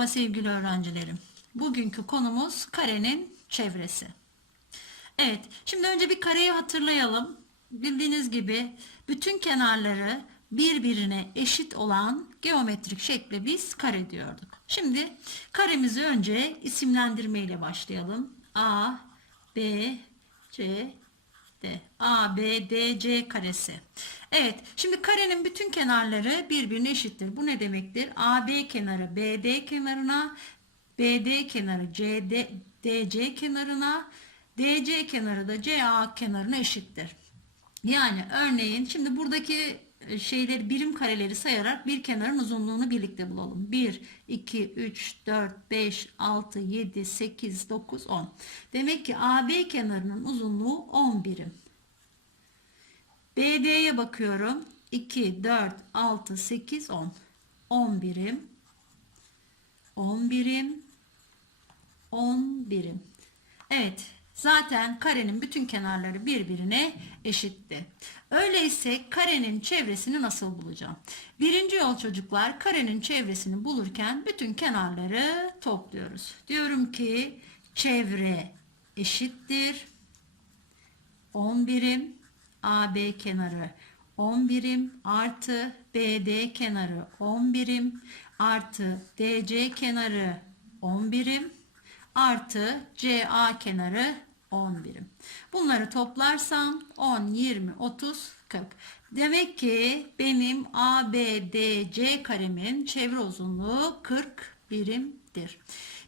Merhaba sevgili öğrencilerim. Bugünkü konumuz karenin çevresi. Evet, şimdi önce bir kareyi hatırlayalım. Bildiğiniz gibi bütün kenarları birbirine eşit olan geometrik şekle biz kare diyorduk. Şimdi karemizi önce isimlendirmeyle başlayalım. A, B, C, D. A, B, D, C karesi. Evet. Şimdi karenin bütün kenarları birbirine eşittir. Bu ne demektir? AB kenarı BD kenarına, BD kenarı CD, DC kenarına, DC kenarı da CA kenarına eşittir. Yani örneğin şimdi buradaki şeyleri birim kareleri sayarak bir kenarın uzunluğunu birlikte bulalım. 1, 2, 3, 4, 5, 6, 7, 8, 9, 10. Demek ki AB kenarının uzunluğu 10 birim. BD'ye bakıyorum. 2, 4, 6, 8, 10. 10 birim. 10 birim. 10 birim. Evet. Zaten karenin bütün kenarları birbirine eşitti. Öyleyse karenin çevresini nasıl bulacağım? Birinci yol çocuklar karenin çevresini bulurken bütün kenarları topluyoruz. Diyorum ki çevre eşittir. 10 birim AB kenarı 10 birim artı BD kenarı 10 birim artı DC kenarı 10 birim artı CA kenarı 10 birim. Bunları toplarsam 10, 20, 30, 40. Demek ki benim ABDC karemin çevre uzunluğu 40 birimdir.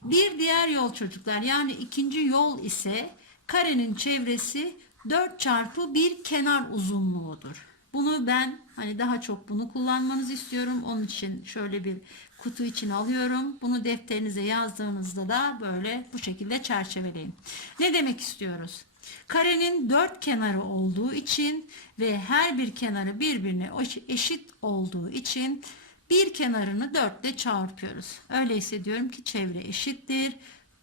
Bir diğer yol çocuklar yani ikinci yol ise karenin çevresi 4 çarpı bir kenar uzunluğudur. Bunu ben hani daha çok bunu kullanmanızı istiyorum. Onun için şöyle bir kutu için alıyorum. Bunu defterinize yazdığınızda da böyle bu şekilde çerçeveleyin. Ne demek istiyoruz? Karenin dört kenarı olduğu için ve her bir kenarı birbirine eşit olduğu için bir kenarını 4 ile çarpıyoruz. Öyleyse diyorum ki çevre eşittir.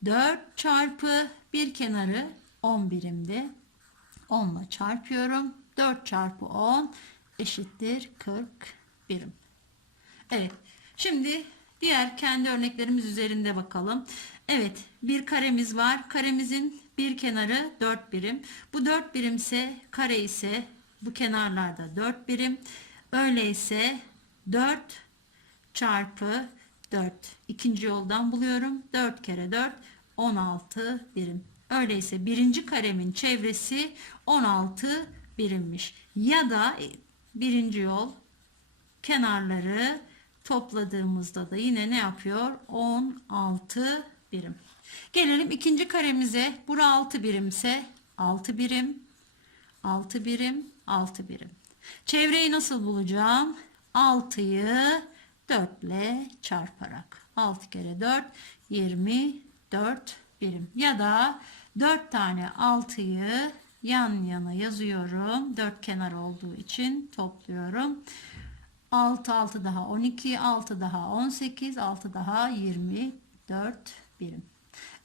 4 çarpı bir kenarı 10 birimdi. 10 ile çarpıyorum. 4 çarpı 10 eşittir 40 birim. Evet. Şimdi diğer kendi örneklerimiz üzerinde bakalım. Evet. Bir karemiz var. Karemizin bir kenarı 4 birim. Bu 4 birimse kare ise bu kenarlarda 4 birim. Öyleyse 4 çarpı 4. İkinci yoldan buluyorum. 4 kere 4 16 birim. Öyleyse birinci karemin çevresi 16 birimmiş. Ya da birinci yol kenarları topladığımızda da yine ne yapıyor? 16 birim. Gelelim ikinci karemize. Bura 6 birimse 6 birim, 6 birim, 6 birim. Çevreyi nasıl bulacağım? 6'yı 4 ile çarparak. 6 kere 4 24 birim. Ya da 4 tane 6'yı yan yana yazıyorum. 4 kenar olduğu için topluyorum. 6 6 daha 12, 6 daha 18, 6 daha 24 birim.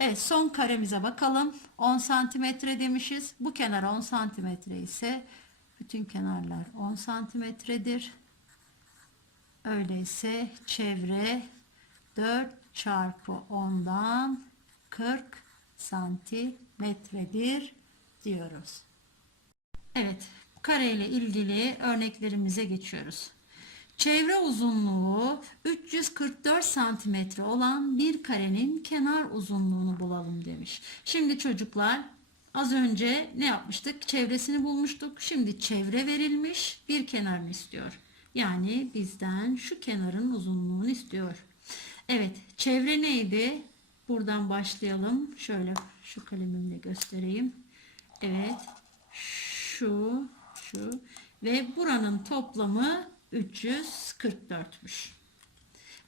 Evet son karemize bakalım. 10 santimetre demişiz. Bu kenar 10 santimetre ise bütün kenarlar 10 santimetredir. Öyleyse çevre 4 çarpı 10'dan 40 santimetredir diyoruz. Evet, kare ile ilgili örneklerimize geçiyoruz. Çevre uzunluğu 344 santimetre olan bir karenin kenar uzunluğunu bulalım demiş. Şimdi çocuklar az önce ne yapmıştık? Çevresini bulmuştuk. Şimdi çevre verilmiş bir kenarını istiyor. Yani bizden şu kenarın uzunluğunu istiyor. Evet, çevre neydi? Buradan başlayalım. Şöyle şu kalemimle göstereyim. Evet. Şu, şu ve buranın toplamı 344'müş.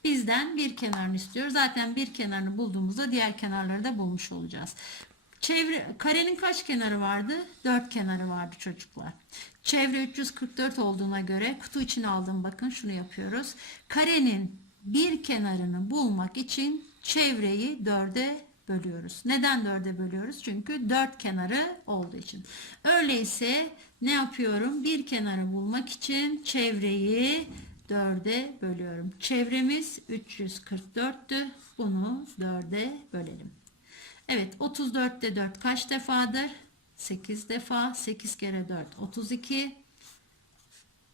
Bizden bir kenarını istiyor. Zaten bir kenarını bulduğumuzda diğer kenarları da bulmuş olacağız. Çevre, karenin kaç kenarı vardı? 4 kenarı vardı çocuklar. Çevre 344 olduğuna göre kutu içine aldım. Bakın şunu yapıyoruz. Karenin bir kenarını bulmak için çevreyi 4'e bölüyoruz. Neden 4'e bölüyoruz? Çünkü 4 kenarı olduğu için. Öyleyse ne yapıyorum? Bir kenarı bulmak için çevreyi 4'e bölüyorum. Çevremiz 344'tü. Bunu 4'e bölelim. Evet 34'te 4 kaç defadır? 8 defa. 8 kere 4 32.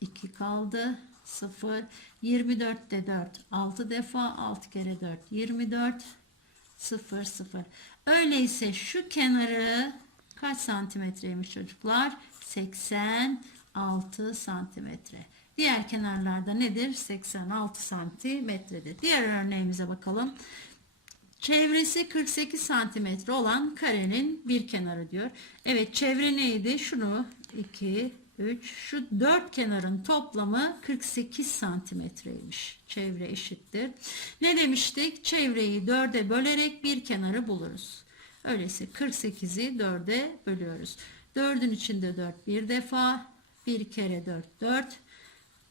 2 kaldı. 0. 24'te 4 6 defa. 6 kere 4 24. 0 0. Öyleyse şu kenarı kaç santimetreymiş çocuklar? 86 santimetre. Diğer kenarlarda nedir? 86 santimetredir. Diğer örneğimize bakalım. Çevresi 48 santimetre olan karenin bir kenarı diyor. Evet çevre neydi? Şunu 2, 3, şu dört kenarın toplamı 48 santimetreymiş. Çevre eşittir. Ne demiştik? Çevreyi dörde bölerek bir kenarı buluruz. Öyleyse 48'i dörde bölüyoruz. Dördün içinde 4 bir defa. Bir kere 4 4.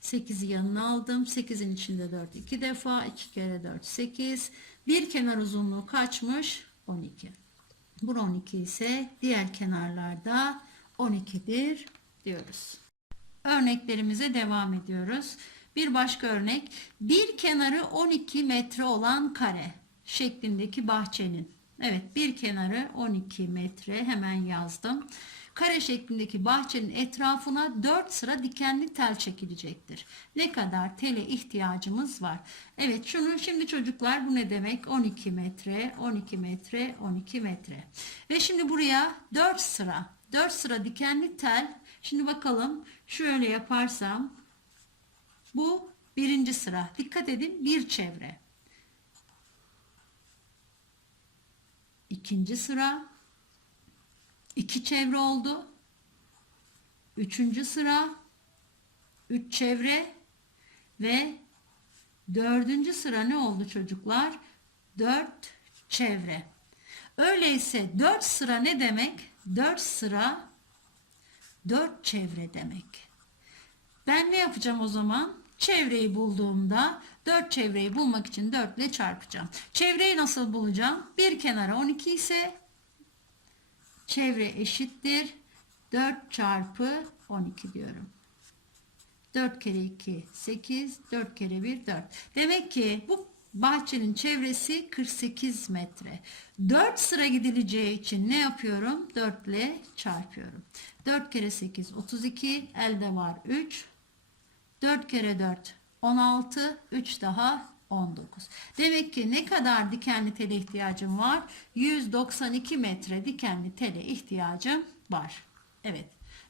8'i yanına aldım. 8'in içinde 4 iki defa. 2 kere 4 8. Bir kenar uzunluğu kaçmış? 12. Bu 12 ise diğer kenarlarda 12'dir diyoruz. Örneklerimize devam ediyoruz. Bir başka örnek. Bir kenarı 12 metre olan kare şeklindeki bahçenin. Evet bir kenarı 12 metre hemen yazdım. Kare şeklindeki bahçenin etrafına 4 sıra dikenli tel çekilecektir. Ne kadar tele ihtiyacımız var? Evet şunu şimdi çocuklar bu ne demek? 12 metre, 12 metre, 12 metre. Ve şimdi buraya 4 sıra, 4 sıra dikenli tel. Şimdi bakalım şöyle yaparsam bu birinci sıra. Dikkat edin bir çevre. İkinci sıra iki çevre oldu. Üçüncü sıra üç çevre ve dördüncü sıra ne oldu çocuklar? Dört çevre. Öyleyse dört sıra ne demek? Dört sıra dört çevre demek. Ben ne yapacağım o zaman? Çevreyi bulduğumda 4 çevreyi bulmak için 4 ile çarpacağım. Çevreyi nasıl bulacağım? Bir kenara 12 ise çevre eşittir. 4 çarpı 12 diyorum. 4 kere 2 8 4 kere 1 4. Demek ki bu bahçenin çevresi 48 metre. 4 sıra gidileceği için ne yapıyorum? 4 ile çarpıyorum. 4 kere 8 32 elde var 3 4 kere 4 16 3 daha 19. Demek ki ne kadar dikenli tele ihtiyacım var? 192 metre dikenli tele ihtiyacım var. Evet.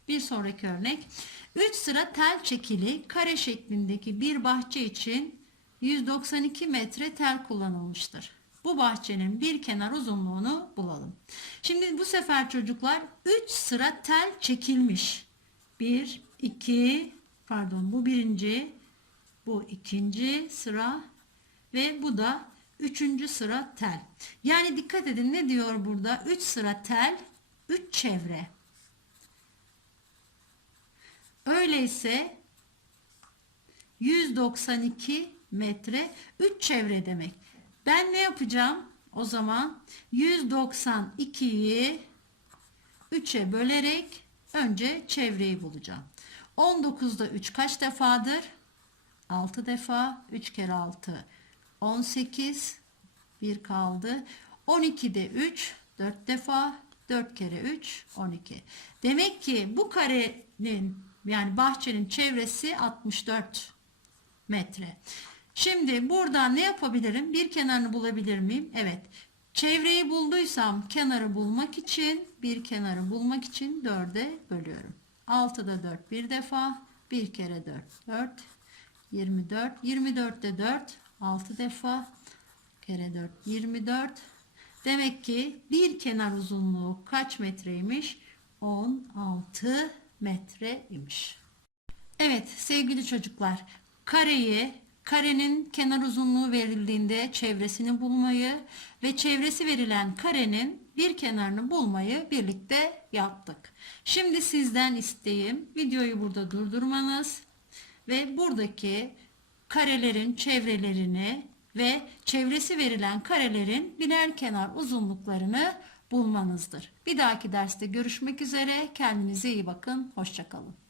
Bir sonraki örnek. 3 sıra tel çekili kare şeklindeki bir bahçe için 192 metre tel kullanılmıştır. Bu bahçenin bir kenar uzunluğunu bulalım. Şimdi bu sefer çocuklar 3 sıra tel çekilmiş. 1, 2, pardon bu birinci, bu ikinci sıra ve bu da üçüncü sıra tel. Yani dikkat edin ne diyor burada? 3 sıra tel, 3 çevre. Öyleyse 192 metre 3 çevre demek. Ben ne yapacağım? O zaman 192'yi 3'e bölerek önce çevreyi bulacağım. 19'da 3 kaç defadır? 6 defa. 3 kere 6 18 1 kaldı. 12'de 3 4 defa. 4 kere 3 12. Demek ki bu karenin yani bahçenin çevresi 64 metre. Şimdi buradan ne yapabilirim? Bir kenarını bulabilir miyim? Evet. Çevreyi bulduysam kenarı bulmak için bir kenarı bulmak için 4'e bölüyorum. 6'da 4 bir defa. Bir kere 4 4. 24. 24'te 4 6 defa. Kere 4 24. Demek ki bir kenar uzunluğu kaç metreymiş? 16 metreymiş. Evet sevgili çocuklar kareyi karenin kenar uzunluğu verildiğinde çevresini bulmayı ve çevresi verilen karenin bir kenarını bulmayı birlikte yaptık. Şimdi sizden isteğim videoyu burada durdurmanız ve buradaki karelerin çevrelerini ve çevresi verilen karelerin birer kenar uzunluklarını bulmanızdır. Bir dahaki derste görüşmek üzere. Kendinize iyi bakın. Hoşçakalın.